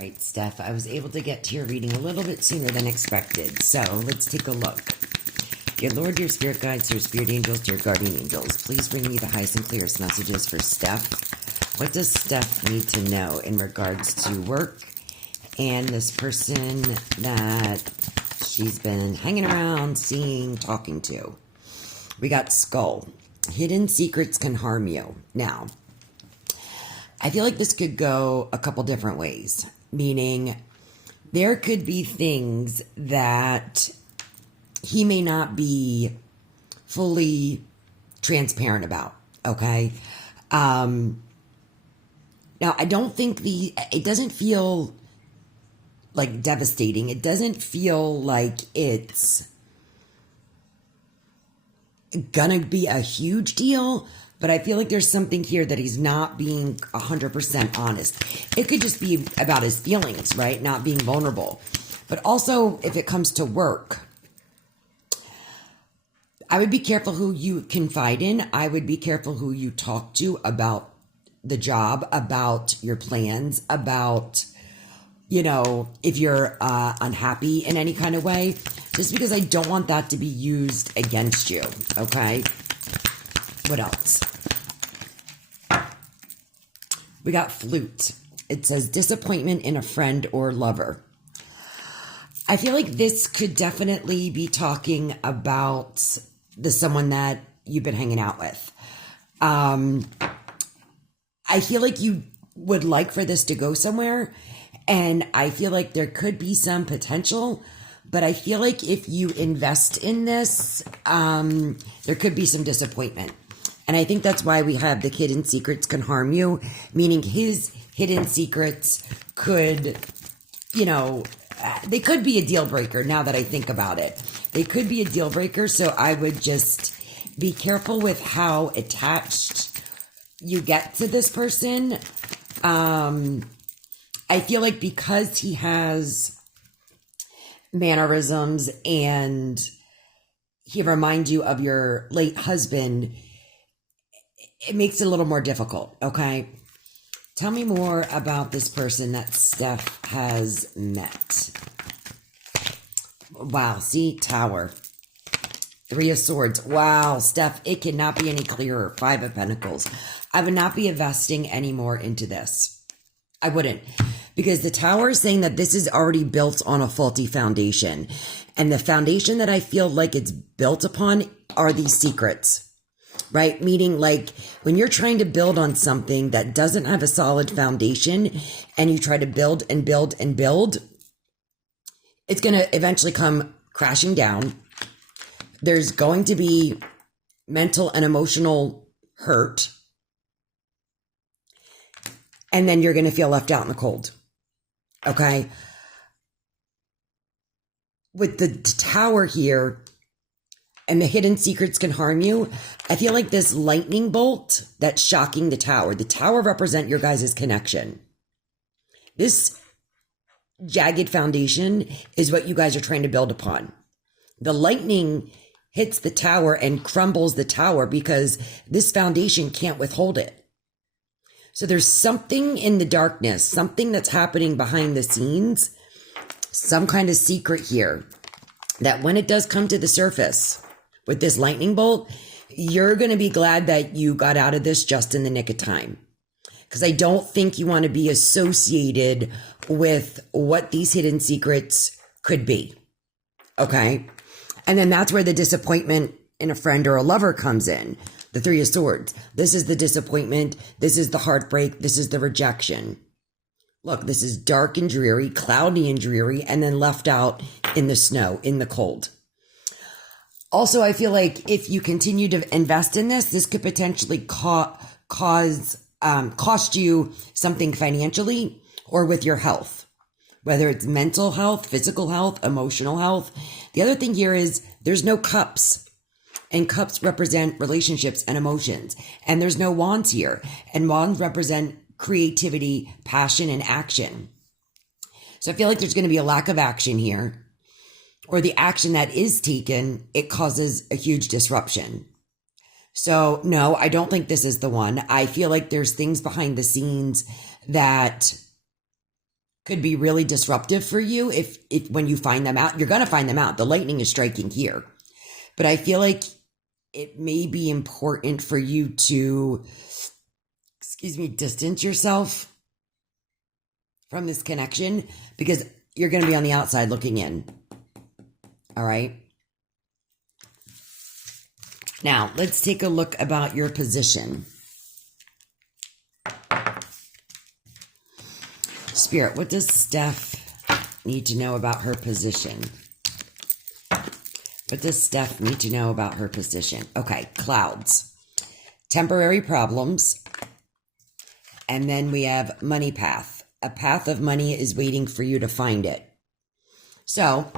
Right, Steph, I was able to get to your reading a little bit sooner than expected. So let's take a look. Dear Lord, your spirit guides, your spirit angels, your guardian angels, please bring me the highest and clearest messages for Steph. What does Steph need to know in regards to work and this person that she's been hanging around, seeing, talking to? We got Skull. Hidden secrets can harm you. Now, I feel like this could go a couple different ways, meaning there could be things that he may not be fully transparent about, okay? Now, I don't think it doesn't feel like devastating. It doesn't feel like it's gonna be a huge deal, but I feel like there's something here that he's not being 100% honest. It could just be about his feelings, right? Not being vulnerable. But also, if it comes to work, I would be careful who you confide in. I would be careful who you talk to about the job, about your plans, about, if you're unhappy in any kind of way, just because I don't want that to be used against you, okay? What else? We got Flute. It says disappointment in a friend or lover. I feel like this could definitely be talking about someone that you've been hanging out with. I feel like you would like for this to go somewhere, and I feel like there could be some potential, but I feel like if you invest in this, there could be some disappointment. And I think that's why we have the hidden secrets can harm you, meaning his hidden secrets could, they could be a deal breaker now that I think about it. They could be a deal breaker, so I would just be careful with how attached you get to this person. I feel like because he has mannerisms and he reminds you of your late husband, it makes it a little more difficult, okay? Tell me more about this person that Steph has met. Wow, see, Tower. Three of Swords. Wow, Steph, it cannot be any clearer. Five of Pentacles. I would not be investing any more into this. I wouldn't. Because the Tower is saying that this is already built on a faulty foundation. And the foundation that I feel like it's built upon are these secrets. Right? Meaning, like, when you're trying to build on something that doesn't have a solid foundation and you try to build and build and build, it's going to eventually come crashing down. There's going to be mental and emotional hurt. And then you're going to feel left out in the cold. Okay? With the Tower here, and the hidden secrets can harm you, I feel like this lightning bolt that's shocking the Tower. The Tower represent your guys' connection. This jagged foundation is what you guys are trying to build upon. The lightning hits the Tower and crumbles the Tower because this foundation can't withhold it. So there's something in the darkness, something that's happening behind the scenes, some kind of secret here that when it does come to the surface, with this lightning bolt, you're going to be glad that you got out of this just in the nick of time. Because I don't think you want to be associated with what these hidden secrets could be. Okay? And then that's where the disappointment in a friend or a lover comes in. The Three of Swords. This is the disappointment. This is the heartbreak. This is the rejection. Look, this is dark and dreary, cloudy and dreary, and then left out in the snow, in the cold. Also, I feel like if you continue to invest in this could potentially cost you something financially or with your health, whether it's mental health, physical health, emotional health. The other thing here is there's no cups, and cups represent relationships and emotions, and there's no wands here, and wands represent creativity, passion, and action. So I feel like there's going to be a lack of action here. Or the action that is taken, it causes a huge disruption. So no, I don't think this is the one. I feel like there's things behind the scenes that could be really disruptive for you if when you find them out. You're going to find them out. The lightning is striking here. But I feel like it may be important for you to, distance yourself from this connection because you're going to be on the outside looking in. All right. Now, let's take a look about your position. Spirit, what does Steph need to know about her position? What does Steph need to know about her position? Okay, clouds. Temporary problems. And then we have money path. A path of money is waiting for you to find it. So,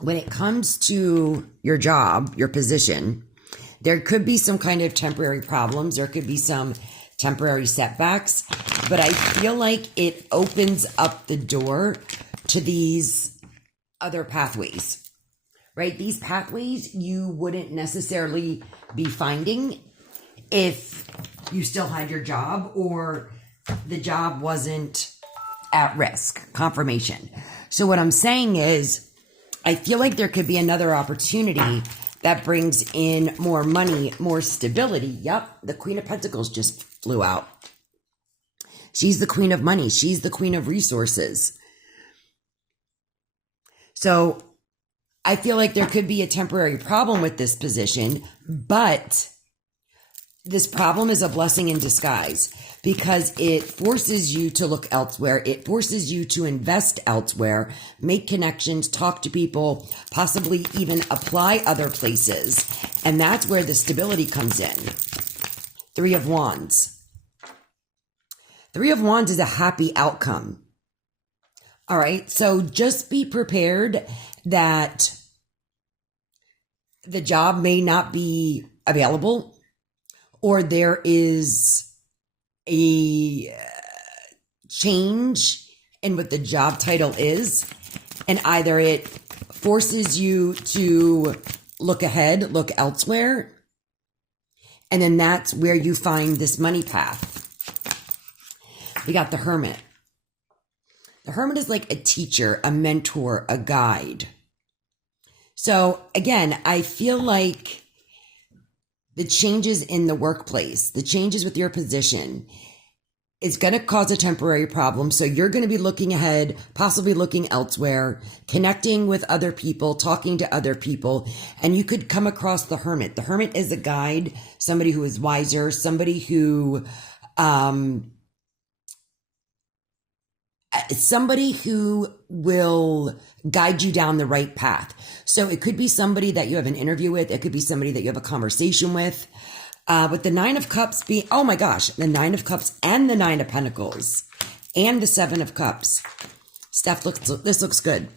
when it comes to your job, your position, there could be some kind of temporary problems. There could be some temporary setbacks, but I feel like it opens up the door to these other pathways, right? These pathways you wouldn't necessarily be finding if you still had your job or the job wasn't at risk. Confirmation. So what I'm saying is, I feel like there could be another opportunity that brings in more money, more stability. Yep, the Queen of Pentacles just flew out. She's the queen of money. She's the queen of resources. So I feel like there could be a temporary problem with this position, but this problem is a blessing in disguise because it forces you to look elsewhere. It forces you to invest elsewhere, make connections, talk to people, possibly even apply other places. And that's where the stability comes in. Three of Wands. Three of Wands is a happy outcome. All right. So just be prepared that the job may not be available or there is a change in what the job title is. And either it forces you to look ahead, look elsewhere. And then that's where you find this money path. We got the Hermit. The Hermit is like a teacher, a mentor, a guide. So again, I feel like the changes in the workplace, the changes with your position, it's going to cause a temporary problem. So you're going to be looking ahead, possibly looking elsewhere, connecting with other people, talking to other people, and you could come across the Hermit. The Hermit is a guide, somebody who is wiser, somebody who will guide you down the right path. So it could be somebody that you have an interview with. It could be somebody that you have a conversation with. With the Nine of Cups being, oh my gosh, the Nine of Cups and the Nine of Pentacles and the Seven of Cups. Steph, this looks good.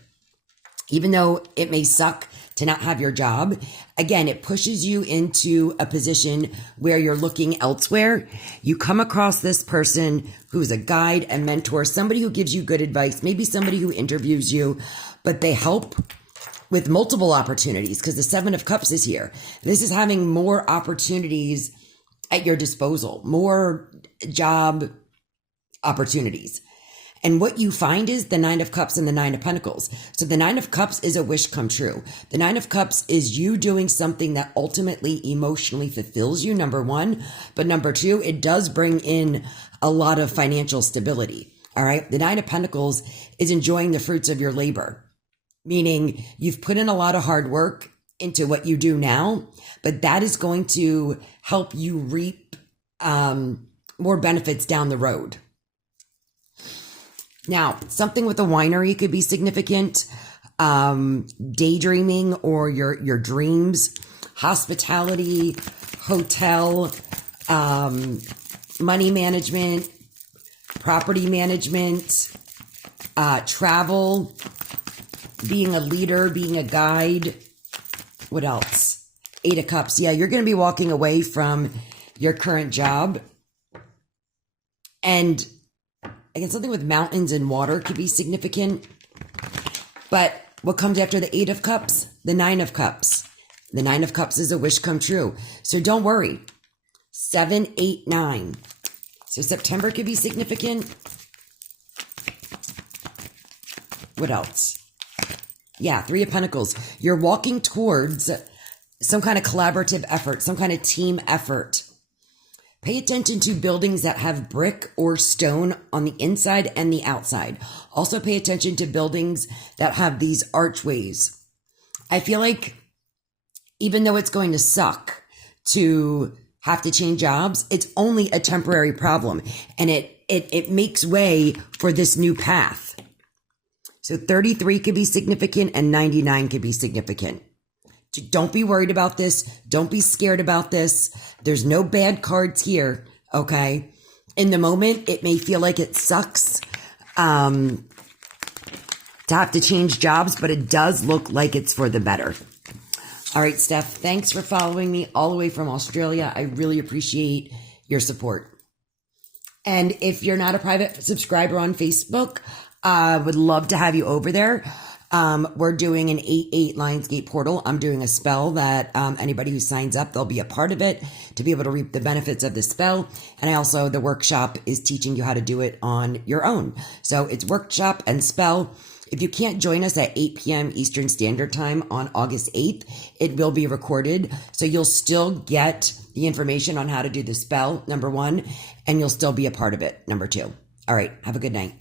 Even though it may suck to not have your job, again, it pushes you into a position where you're looking elsewhere. You come across this person who's a guide, a mentor, somebody who gives you good advice, maybe somebody who interviews you, but they help with multiple opportunities because the Seven of Cups is here. This is having more opportunities at your disposal, more job opportunities. And what you find is the Nine of Cups and the Nine of Pentacles. So the Nine of Cups is a wish come true. The Nine of Cups is you doing something that ultimately emotionally fulfills you, number one. But number two, it does bring in a lot of financial stability. All right. The Nine of Pentacles is enjoying the fruits of your labor, meaning you've put in a lot of hard work into what you do now, but that is going to help you reap more benefits down the road. Now, something with a winery could be significant. Daydreaming or your dreams, hospitality, hotel, money management, property management, travel, being a leader, being a guide. What else? Eight of Cups. Yeah, you're going to be walking away from your current job. And again, something with mountains and water could be significant. But what comes after the Eight of Cups? The Nine of Cups. The Nine of Cups is a wish come true. So don't worry. 7, 8, 9. So September could be significant. What else? Yeah, Three of Pentacles. You're walking towards some kind of collaborative effort, some kind of team effort. Pay attention to buildings that have brick or stone on the inside and the outside. Also pay attention to buildings that have these archways. I feel like even though it's going to suck to have to change jobs, it's only a temporary problem, and it makes way for this new path. So 33 could be significant and 99 could be significant. Don't be worried about this. Don't be scared about this. There's no bad cards here, okay? In the moment, it may feel like it sucks to have to change jobs, but it does look like it's for the better. All right, Steph, thanks for following me all the way from Australia. I really appreciate your support. And if you're not a private subscriber on Facebook, I would love to have you over there. We're doing an 8/8 Lionsgate portal. I'm doing a spell that anybody who signs up, they'll be a part of it to be able to reap the benefits of the spell. And I also, the workshop is teaching you how to do it on your own. So it's workshop and spell. If you can't join us at 8 p.m. Eastern Standard Time on August 8th, it will be recorded. So you'll still get the information on how to do the spell, number one, and you'll still be a part of it, number two. All right, have a good night.